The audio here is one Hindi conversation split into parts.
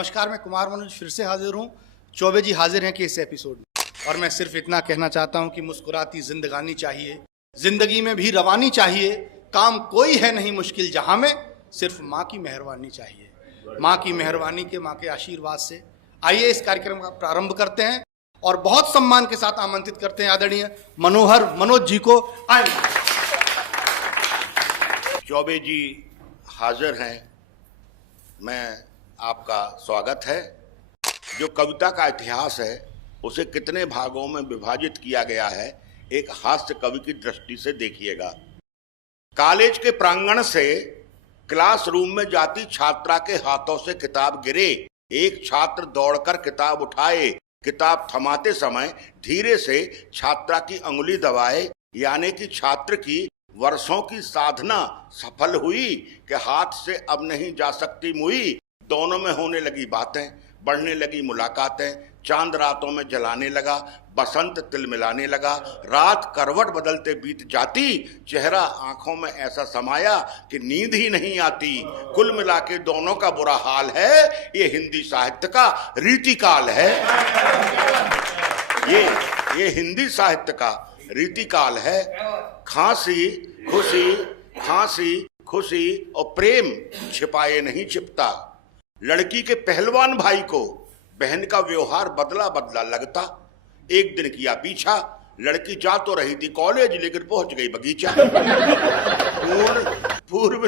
नमस्कार, मैं कुमार मनोज फिर से हाजिर हूँ। चौबे जी हाजिर हैं कि इस एपिसोड में, और मैं सिर्फ इतना कहना चाहता हूँ कि मुस्कुराती जिंदगानी चाहिए, जिंदगी में भी रवानी चाहिए, काम कोई है नहीं मुश्किल जहाँ में, सिर्फ माँ की मेहरबानी चाहिए। माँ की मेहरबानी के, माँ के आशीर्वाद से आइए इस कार्यक्रम का प्रारंभ करते हैं और बहुत सम्मान के साथ आमंत्रित करते हैं आदरणीय मनोज जी को। आए चौबे जी हाजिर हैं, मैं आपका स्वागत है। जो कविता का इतिहास है उसे कितने भागों में विभाजित किया गया है, एक हास्य कवि की दृष्टि से देखिएगा। कॉलेज के प्रांगण से क्लासरूम में जाती छात्रा के हाथों से किताब गिरे, एक छात्र दौड़कर किताब उठाए, किताब थमाते समय धीरे से छात्रा की अंगुली दबाए, यानी कि छात्र की वर्षों की साधना सफल हुई कि हाथ से अब नहीं जा सकती मुई। दोनों में होने लगी बातें, बढ़ने लगी मुलाकातें, चांद रातों में जलाने लगा, बसंत तिल मिलाने लगा, रात करवट बदलते बीत जाती, चेहरा आंखों में ऐसा समाया कि नींद ही नहीं आती। कुल मिला के दोनों का बुरा हाल है, ये हिंदी साहित्य का रीतिकाल है। ये हिंदी साहित्य का रीतिकाल है। खांसी खुशी और प्रेम छिपाए नहीं छिपता। लड़की के पहलवान भाई को बहन का व्यवहार बदला बदला लगता। एक दिन किया पीछा, लड़की जा तो रही थी कॉलेज लेकिन पहुंच गई बगीचा। पूर्व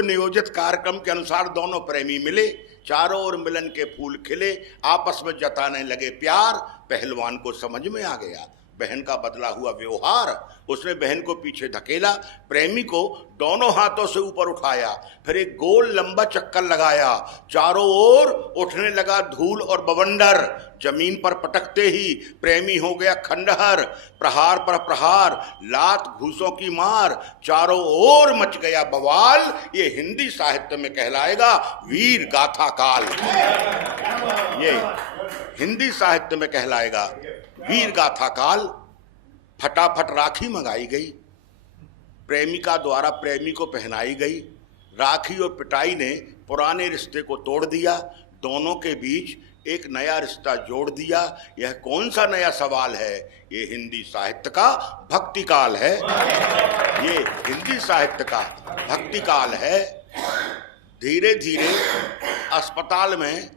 नियोजित कार्यक्रम के अनुसार दोनों प्रेमी मिले, चारों ओर मिलन के फूल खिले, आपस में जताने लगे प्यार। पहलवान को समझ में आ गया बहन का बदला हुआ व्यवहार। उसने बहन को पीछे धकेला, प्रेमी को दोनों हाथों से ऊपर उठाया, फिर एक गोल लंबा चक्कर लगाया। चारों ओर उठने लगा धूल और बवंडर। जमीन पर पटकते ही प्रेमी हो गया खंडहर। प्रहार पर प्रहार, लात घूसों की मार, चारों ओर मच गया बवाल। ये हिंदी साहित्य में कहलाएगा वीर गाथा काल। ये हिंदी साहित्य में कहलाएगा वीर गाथा काल। फटाफट राखी मंगाई गई, प्रेमिका द्वारा प्रेमी को पहनाई गई। राखी और पिटाई ने पुराने रिश्ते को तोड़ दिया, दोनों के बीच एक नया रिश्ता जोड़ दिया। यह कौन सा नया सवाल है? ये हिंदी साहित्य का भक्ति काल है। ये हिंदी साहित्य का भक्ति काल है। धीरे धीरे अस्पताल में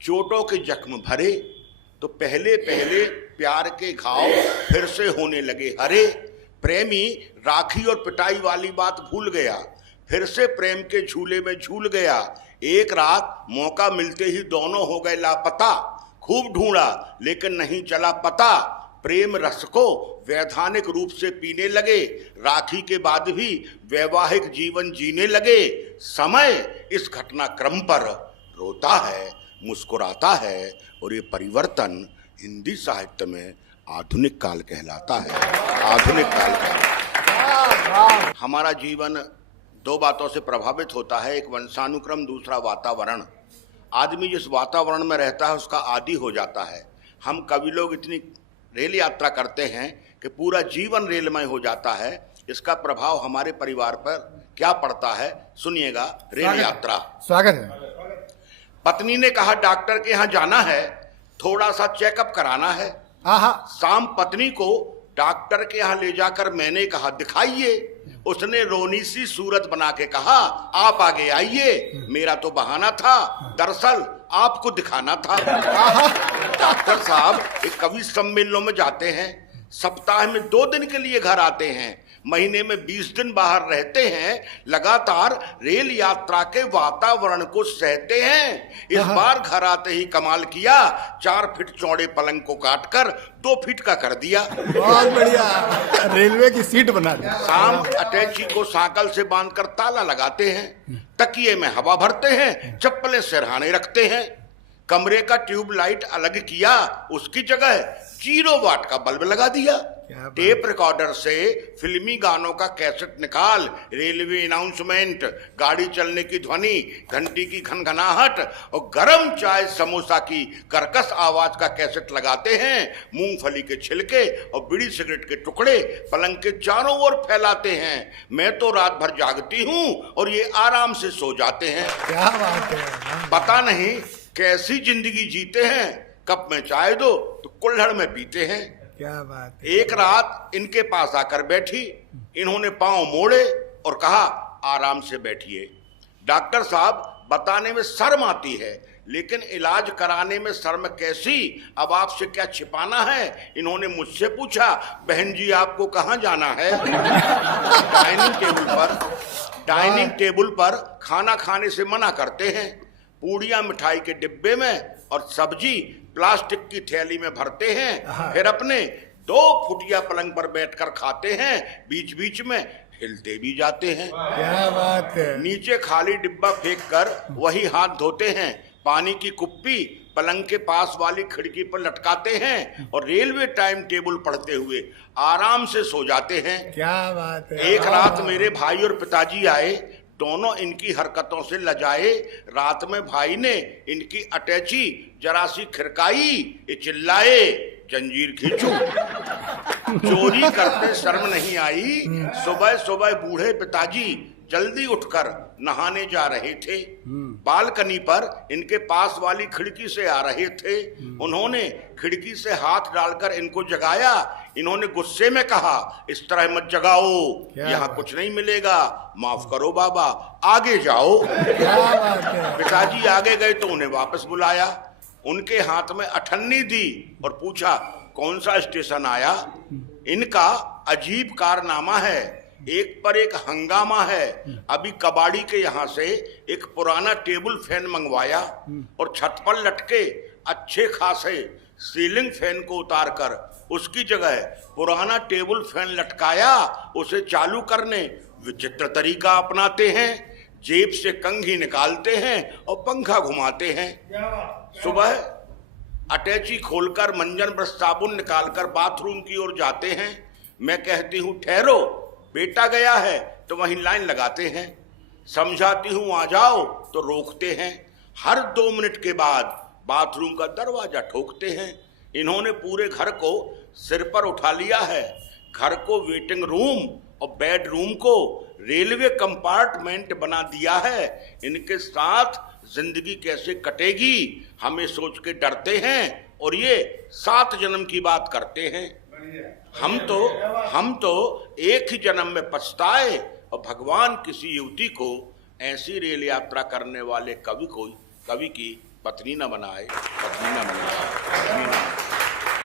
चोटों के जख्म भरे तो पहले प्यार के घाव फिर से होने लगे हरे। प्रेमी राखी और पिटाई वाली बात भूल गया, फिर से प्रेम के झूले में झूल गया। एक रात मौका मिलते ही दोनों हो गए लापता। खूब ढूंढा लेकिन नहीं चला पता। प्रेम रस को वैधानिक रूप से पीने लगे, राखी के बाद भी वैवाहिक जीवन जीने लगे। समय इस घटनाक्रम पर रोता है, मुस्कुराता है, और ये परिवर्तन हिंदी साहित्य में आधुनिक काल कहलाता है। आधुनिक काल हमारा जीवन दो बातों से प्रभावित होता है, एक वंशानुक्रम, दूसरा वातावरण। आदमी जिस वातावरण में रहता है उसका आदी हो जाता है। हम कवि लोग इतनी रेल यात्रा करते हैं कि पूरा जीवन रेलमय हो जाता है। इसका प्रभाव हमारे परिवार पर क्या पड़ता है, सुनिएगा। रेल यात्रा। स्वागत है। पत्नी ने कहा डॉक्टर के यहाँ जाना है, थोड़ा सा चेकअप कराना है। शाम पत्नी को डॉक्टर के यहाँ ले जाकर मैंने कहा दिखाइए। उसने रोनी सी सूरत बना के कहा आप आगे आइए। मेरा तो बहाना था, दरअसल आपको दिखाना था। डॉक्टर साहब एक कवि सम्मेलनों में जाते हैं, सप्ताह में 2 दिन के लिए घर आते हैं, महीने में 20 दिन बाहर रहते हैं, लगातार रेल यात्रा के वातावरण को सहते हैं। इस बार घर आते ही कमाल किया, 4 फीट चौड़े पलंग को काटकर 2 फीट का कर दिया। बहुत बढ़िया, रेलवे की सीट बना दी। शाम अटैची को साकल से बांधकर ताला लगाते हैं, तकिए में हवा भरते हैं, चप्पलें सिरहाने रखते हैं। कमरे का ट्यूबलाइट अलग किया, उसकी जगह 0 वाट का बल्ब लगा दिया। टेप रिकॉर्डर से फिल्मी गानों का कैसेट निकाल, रेलवे अनाउंसमेंट, गाड़ी चलने की ध्वनि, घंटी की घनघनाहट और गरम चाय समोसा की कर्कश आवाज का कैसेट लगाते हैं। मूंगफली के छिलके और बीड़ी सिगरेट के टुकड़े पलंग के चारों ओर फैलाते हैं। मैं तो रात भर जागती हूँ और ये आराम से सो जाते हैं। क्या बात है। पता नहीं कैसी जिंदगी जीते हैं। कप में चाय दो तो कुल्हड़ में पीते हैं। क्या बात है। एक रात इनके पास आकर बैठी, इन्होंने पांव मोड़े और कहा आराम से बैठिए। डॉक्टर साहब, बताने में शर्म आती है लेकिन इलाज कराने में शर्म कैसी, अब आपसे क्या छिपाना है। इन्होंने मुझसे पूछा, बहन जी आपको कहाँ जाना है। डाइनिंग टेबल पर खाना खाने से मना करते हैं। पूड़ियां मिठाई के डिब्बे में और सब्जी प्लास्टिक की थैली में भरते हैं। फिर अपने 2 फुटिया पलंग पर बैठकर खाते हैं, बीच बीच में हिलते भी जाते हैं। क्या बात है। नीचे खाली डिब्बा फेंक कर वही हाथ धोते हैं। पानी की कुप्पी पलंग के पास वाली खिड़की पर लटकाते हैं और रेलवे टाइम टेबल पढ़ते हुए आराम से सो जाते हैं। क्या बात है। एक रात मेरे भाई और पिताजी आए, दोनों इनकी हरकतों से लजाए। रात में भाई ने इनकी अटैची जरा सी खिरकाई, ये चिल्लाए जंजीर खींचो। चोरी करते शर्म नहीं आई। सुबह सुबह बूढ़े पिताजी जल्दी उठकर नहाने जा रहे थे। बालकनी पर इनके पास वाली खिड़की से आ रहे थे। उन्होंने खिड़की से हाथ डालकर इनको जगाया। इन्होंने गुस्से में कहा, इस तरह मत जगाओ, यहाँ कुछ नहीं मिलेगा, माफ करो बाबा, आगे जाओ। पिताजी आगे गए तो उन्हें वापस बुलाया। उनके हाथ में अठन्नी दी और पूछा, कौन सा स्टेशन आया। इनका अजीब कारनामा है, एक पर एक हंगामा है। अभी कबाड़ी के यहाँ से एक पुराना टेबल फैन मंगवाया और छत पर लटके अच्छे खासे सीलिंग फैन को उतारकर उसकी जगह पुराना टेबल फैन लटकाया। उसे चालू करने विचित्र तरीका अपनाते हैं, जेब से कंघी निकालते हैं और पंखा घुमाते हैं। सुबह अटैची खोलकर मंजन ब्रश साबुन निकालकर बाथरूम की ओर जाते हैं। मैं कहती हूँ ठहरो, बेटा गया है, तो वहीं लाइन लगाते हैं। समझाती हूँ आ जाओ तो रोकते हैं। हर 2 मिनट के बाद बाथरूम का दरवाजा ठोकते हैं। इन्होंने पूरे घर को सिर पर उठा लिया है। घर को वेटिंग रूम और बेडरूम को रेलवे कंपार्टमेंट बना दिया है। इनके साथ जिंदगी कैसे कटेगी हमें सोच के डरते हैं और ये 7 जन्म की बात करते हैं। हम तो एक ही जन्म में पछताए और भगवान किसी युवती को ऐसी रेल यात्रा करने वाले कवि की पत्नी न बनाए।